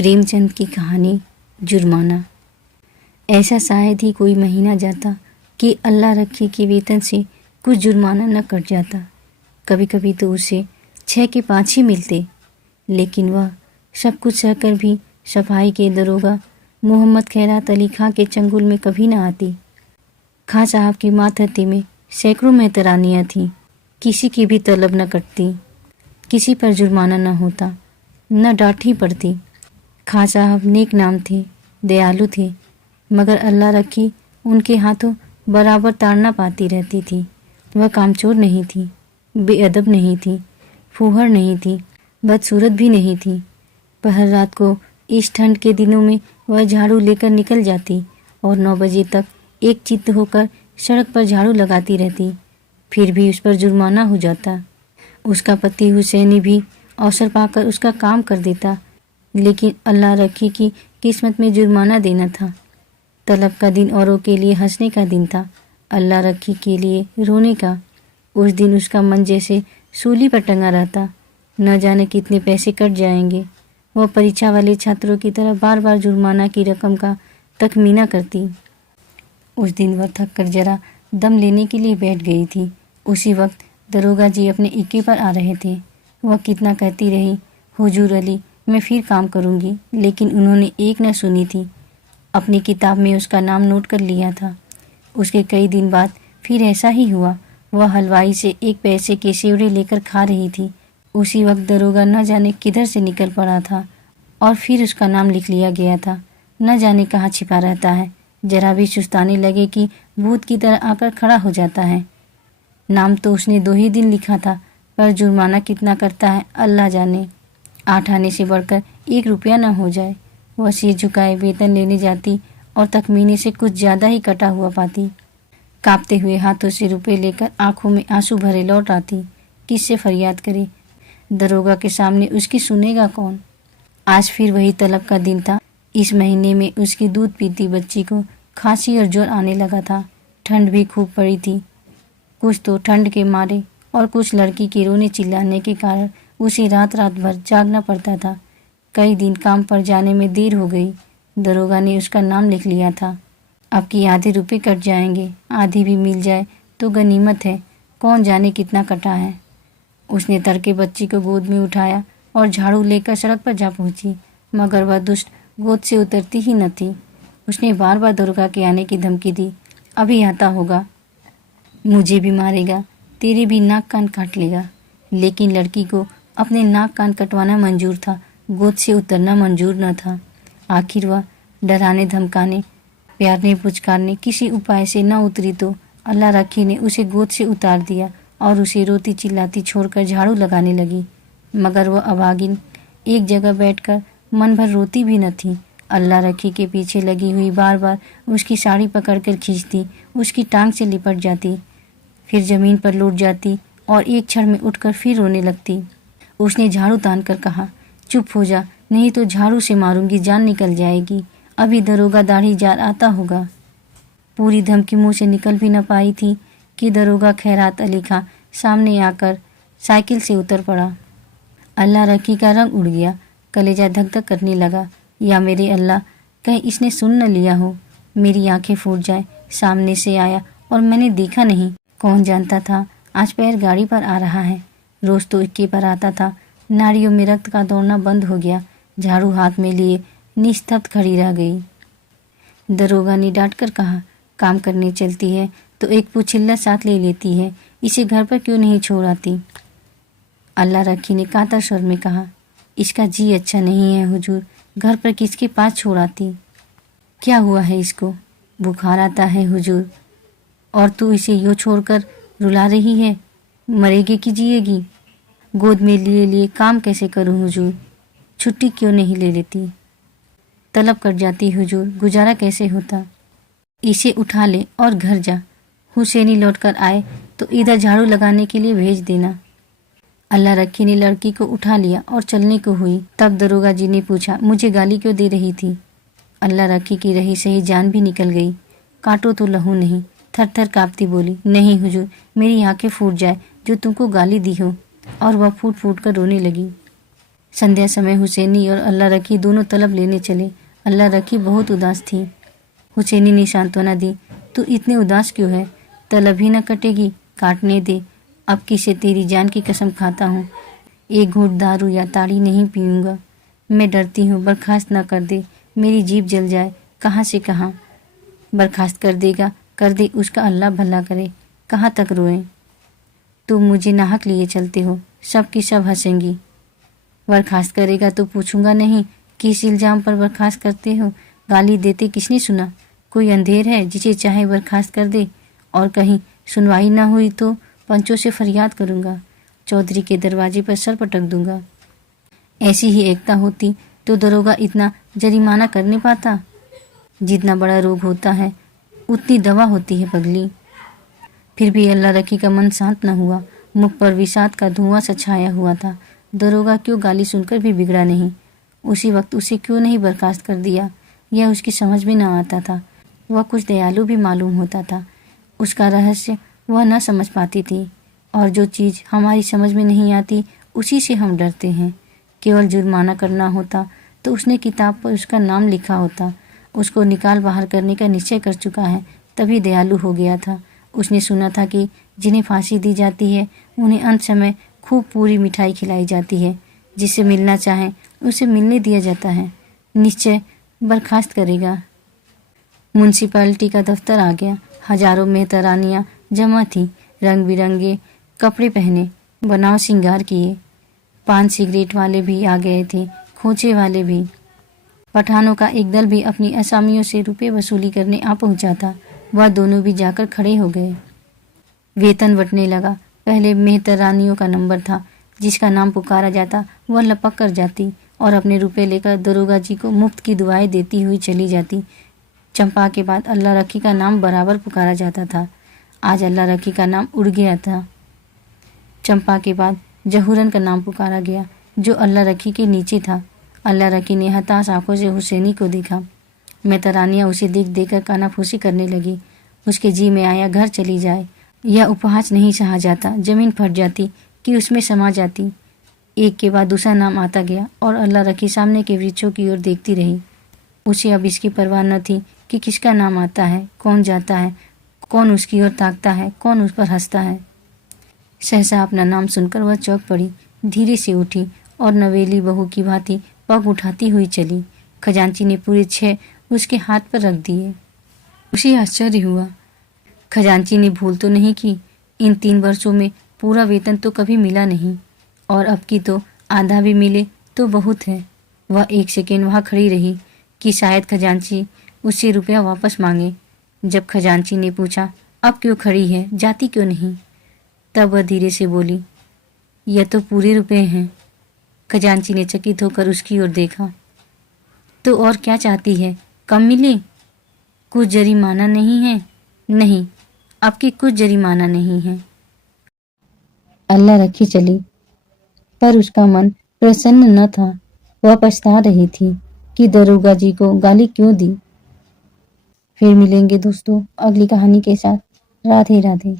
प्रेमचंद की कहानी जुर्माना। ऐसा शायद ही कोई महीना जाता कि अल्लाह रखे के वेतन से कुछ जुर्माना न कट जाता। कभी कभी तो उसे 6 के 5 ही मिलते, लेकिन वह सब कुछ सहकर भी सफाई के दरोगा मोहम्मद खैरात अली खां के चंगुल में कभी न आती। खां साहब की मातहती में सैकड़ों मेहतरानियाँ थीं, किसी की भी तलब न कटती, किसी पर जुर्माना न होता, न डांट ही पड़ती। खां साहब नेक नाम थे, दयालु थे, मगर अल्लाह रखी उनके हाथों बराबर ताड़ना पाती रहती थी। वह कामचोर नहीं थी, बेअदब नहीं थी, फूहड़ नहीं थी, बदसूरत भी नहीं थी। पर हर रात को इस ठंड के दिनों में वह झाड़ू लेकर निकल जाती और 9 बजे तक एक चित्त होकर सड़क पर झाड़ू लगाती रहती। फिर भी उस पर जुर्माना हो जाता। उसका पति हुसैनी भी अवसर पाकर उसका काम कर देता, लेकिन अल्लाह रखी की किस्मत में जुर्माना देना था। तलब का दिन औरों के लिए हंसने का दिन था, अल्लाह रखी के लिए रोने का। उस दिन उसका मन जैसे सूली पर टंगा रहता, न जाने कितने पैसे कट जाएंगे। वह परीक्षा वाले छात्रों की तरह बार बार जुर्माना की रकम का तखमीना करती। उस दिन वह थक कर जरा दम लेने के लिए बैठ गई थी। उसी वक्त दरोगा जी अपने इक्के पर आ रहे थे। वह कितना कहती रही, हुजूर अली, मैं फिर काम करूंगी, लेकिन उन्होंने एक न सुनी थी। अपनी किताब में उसका नाम नोट कर लिया था। उसके कई दिन बाद फिर ऐसा ही हुआ। वह हलवाई से 1 पैसे के सेवड़े लेकर खा रही थी। उसी वक्त दरोगा न जाने किधर से निकल पड़ा था और फिर उसका नाम लिख लिया गया था। न जाने कहाँ छिपा रहता है, जरा भी सुस्ताने लगे कि भूत की तरह आकर खड़ा हो जाता है। नाम तो उसने 2 ही दिन लिखा था, पर जुर्माना कितना करता है अल्लाह जाने। 8 आने से बढ़कर 1 रुपया न हो जाए। वह सिर झुकाए वेतन लेने जाती और तखमीने से कुछ ज़्यादा ही कटा हुआ पाती। कांपते हुए हाथों से रुपए लेकर आंखों में आंसू भरे लौट आती। किससे फरियाद करे? दरोगा के सामने उसकी सुनेगा कौन? आज फिर वही तलब का दिन था। इस महीने में उसकी दूध पीती बच्ची को खांसी और ज्वर आने लगा था। ठंड भी खूब पड़ी थी। कुछ तो ठंड के मारे और कुछ लड़की के रोने चिल्लाने के कारण उसे रात रात भर जागना पड़ता था। कई दिन काम पर जाने में देर हो गई। दरोगा ने उसका नाम लिख लिया था। अब की आधे रुपए कट जाएंगे, आधी भी मिल जाए तो गनीमत है। कौन जाने कितना कटा है। उसने तड़के बच्ची को गोद में उठाया और झाड़ू लेकर सड़क पर जा पहुंची, मगर वह दुष्ट गोद से उतरती ही न थी। उसने बार बार दरोगा के आने की धमकी दी। अभी आता होगा, मुझे भी मारेगा, तेरे भी नाक कान काट लेगा। लेकिन लड़की को अपने नाक कान कटवाना मंजूर था, गोद से उतरना मंजूर न था। आखिर वह डराने धमकाने, प्यारने पुचकारने किसी उपाय से न उतरी तो अल्लाह रखी ने उसे गोद से उतार दिया और उसे रोती चिल्लाती छोड़कर झाड़ू लगाने लगी। मगर वह अभागिन एक जगह बैठकर मन भर रोती भी न थी। अल्लाह रखी के पीछे लगी हुई बार बार उसकी साड़ी पकड़कर खींचती, उसकी टांग से लिपट जाती, फिर जमीन पर लौट जाती और एक क्षण में उठकर फिर रोने लगती। उसने झाड़ू तान कर कहा, चुप हो जा, नहीं तो झाड़ू से मारूंगी, जान निकल जाएगी। अभी दरोगा दाढ़ी जार आता होगा। पूरी धमकी मुंह से निकल भी न पाई थी कि दरोगा खैरात अली खां सामने आकर साइकिल से उतर पड़ा। अल्लाह रखी का रंग उड़ गया, कलेजा धक धक करने लगा। या मेरे अल्लाह, कहीं इसने सुन न लिया हो, मेरी आंखें फूट जाए। सामने से आया और मैंने देखा नहीं। कौन जानता था आज पैर गाड़ी पर आ रहा है। रोज तो इक्के पर आता था। नाड़ियों में रक्त का दौड़ना बंद हो गया। झाड़ू हाथ में लिए निस्तब्ध खड़ी रह गई। दरोगा ने डांट कर कहा, काम करने चलती है तो एक पुछिल्ला साथ ले लेती है, इसे घर पर क्यों नहीं छोड़ आती? अल्लाह रखी ने कातर स्वर में कहा, इसका जी अच्छा नहीं है हुजूर, घर पर किसके पास छोड़ आती? क्या हुआ है इसको? बुखार आता है हुजूर। और तू इसे यूँ छोड़कर रुला रही है? मरेगी कि जिएगी? गोद में लिए लिए काम कैसे करूं हुजूर? छुट्टी क्यों नहीं ले लेती? तलब कट जाती हुजूर, गुजारा कैसे होता? इसे उठा ले और घर जा। हुसैनी लौटकर आए तो इधर झाड़ू लगाने के लिए भेज देना। अल्लाह रखी ने लड़की को उठा लिया और चलने को हुई। तब दरोगा जी ने पूछा, मुझे गाली क्यों दे रही थी? अल्लाह रखी की रही सही जान भी निकल गई। काटो तो लहू नहीं, थर थर कांपती बोली, नहीं हुजूर, मेरी आंखें फूट जाए जो तुमको गाली दी हो। और वह फूट फूट कर रोने लगी। संध्या समय हुसैनी और अल्लाह रखी दोनों तलब लेने चले। अल्लाह रखी बहुत उदास थी। हुसैनी ने सांत्वना दी, तू इतने उदास क्यों है? तलब ही न कटेगी, काटने दे। अब किसे तेरी जान की कसम खाता हूँ, एक घूंट दारू या ताड़ी नहीं पीऊँगा। मैं डरती हूँ, बर्खास्त न कर दे, मेरी जीभ जल जाए। कहाँ से कहाँ बर्खास्त कर देगा, कर दे, उसका अल्लाह भला करे। कहाँ तक रोएं? तुम मुझे नाहक लिए चलते हो, सब की सब हंसेंगी। बर्खास्त करेगा तो पूछूंगा नहीं, किस इल्जाम पर बर्खास्त करते हो? गाली देते किसने सुना? कोई अंधेर है जिसे चाहे बर्खास्त कर दे, और कहीं सुनवाई ना हुई तो पंचों से फरियाद करूंगा, चौधरी के दरवाजे पर सर पटक दूंगा। ऐसी ही एकता होती तो दरोगा इतना जरिमाना कर नहीं पाता। जितना बड़ा रोग होता है उतनी दवा होती है पगली। फिर भी अल्लाह रखी का मन शांत न हुआ। मुख पर विषाद का धुआं सा छाया हुआ था। दरोगा क्यों गाली सुनकर भी बिगड़ा नहीं? उसी वक्त उसे क्यों नहीं बर्खास्त कर दिया? यह उसकी समझ में न आता था। वह कुछ दयालु भी मालूम होता था। उसका रहस्य वह न समझ पाती थी, और जो चीज़ हमारी समझ में नहीं आती उसी से हम डरते हैं। केवल जुर्माना करना होता तो उसने किताब पर उसका नाम लिखा होता। उसको निकाल बाहर करने का निश्चय कर चुका है, तभी दयालु हो गया था। उसने सुना था कि जिन्हें फांसी दी जाती है उन्हें अंत समय खूब पूरी मिठाई खिलाई जाती है। जिसे मिलना चाहे उसे मिलने दिया जाता है। निश्चय बर्खास्त करेगा। म्यूनसिपालिटी का दफ्तर आ गया। हजारों मेहतरानियाँ जमा थीं, रंग बिरंगे कपड़े पहने, बनाव श्रृंगार किए। पान सिगरेट वाले भी आ गए थे, खोचे वाले भी। पठानों का एक दल भी अपनी असामियों से रुपए वसूली करने आ पहुंचा था। वह दोनों भी जाकर खड़े हो गए। वेतन बंटने लगा। पहले मेहतरानियों का नंबर था। जिसका नाम पुकारा जाता वह लपक कर जाती और अपने रुपए लेकर दरोगा जी को मुफ्त की दुआएं देती हुई चली जाती। चंपा के बाद अल्लाह रखी का नाम बराबर पुकारा जाता था। आज अल्लाह रखी का नाम उड़ गया था। चंपा के बाद जहूरन का नाम पुकारा गया, जो अल्लाह रखी के नीचे था। अल्लाह रखी ने हताश आंखों से हुसैनी को देखा। मेहतरानियाँ उसे देख देकर कानाफूसी करने लगी। उसके जी में आया घर चली जाए। यह उपहास नहीं सहा जाता, जमीन फट जाती कि उसमें समा जाती। एक के बाद दूसरा नाम आता गया और अल्लाह रखी सामने के वृक्षों की ओर देखती रही। उसे अब इसकी परवाह न थी कि किसका नाम आता है, कौन जाता है, कौन उसकी ओर ताकता है, कौन उस पर हंसता है। सहसा अपना नाम सुनकर वह चौंक पड़ी, धीरे से उठी और नवेली बहू की भांति पग उठाती हुई चली। खजांची ने पूरे 6 उसके हाथ पर रख दिए। उसे आश्चर्य हुआ। खजांची ने भूल तो नहीं की। इन 3 वर्षों में पूरा वेतन तो कभी मिला नहीं, और अब की तो आधा भी मिले तो बहुत है। वह 1 सेकेंड वहाँ खड़ी रही कि शायद खजांची उससे रुपया वापस मांगे। जब खजांची ने पूछा, अब क्यों खड़ी है, जाती क्यों नहीं, तब वह धीरे से बोली, यह तो पूरे रुपए हैं। खजांची ने चकित होकर उसकी ओर देखा। तो और क्या चाहती है, कम मिले? कुछ जरिमाना नहीं है? नहीं, अब की कुछ जरिमाना नहीं है। अल्लाह रखी चली, पर उसका मन प्रसन्न न था। वह पछता रही थी कि दरोगा जी को गाली क्यों दी। फिर मिलेंगे दोस्तों अगली कहानी के साथ। राधे राधे।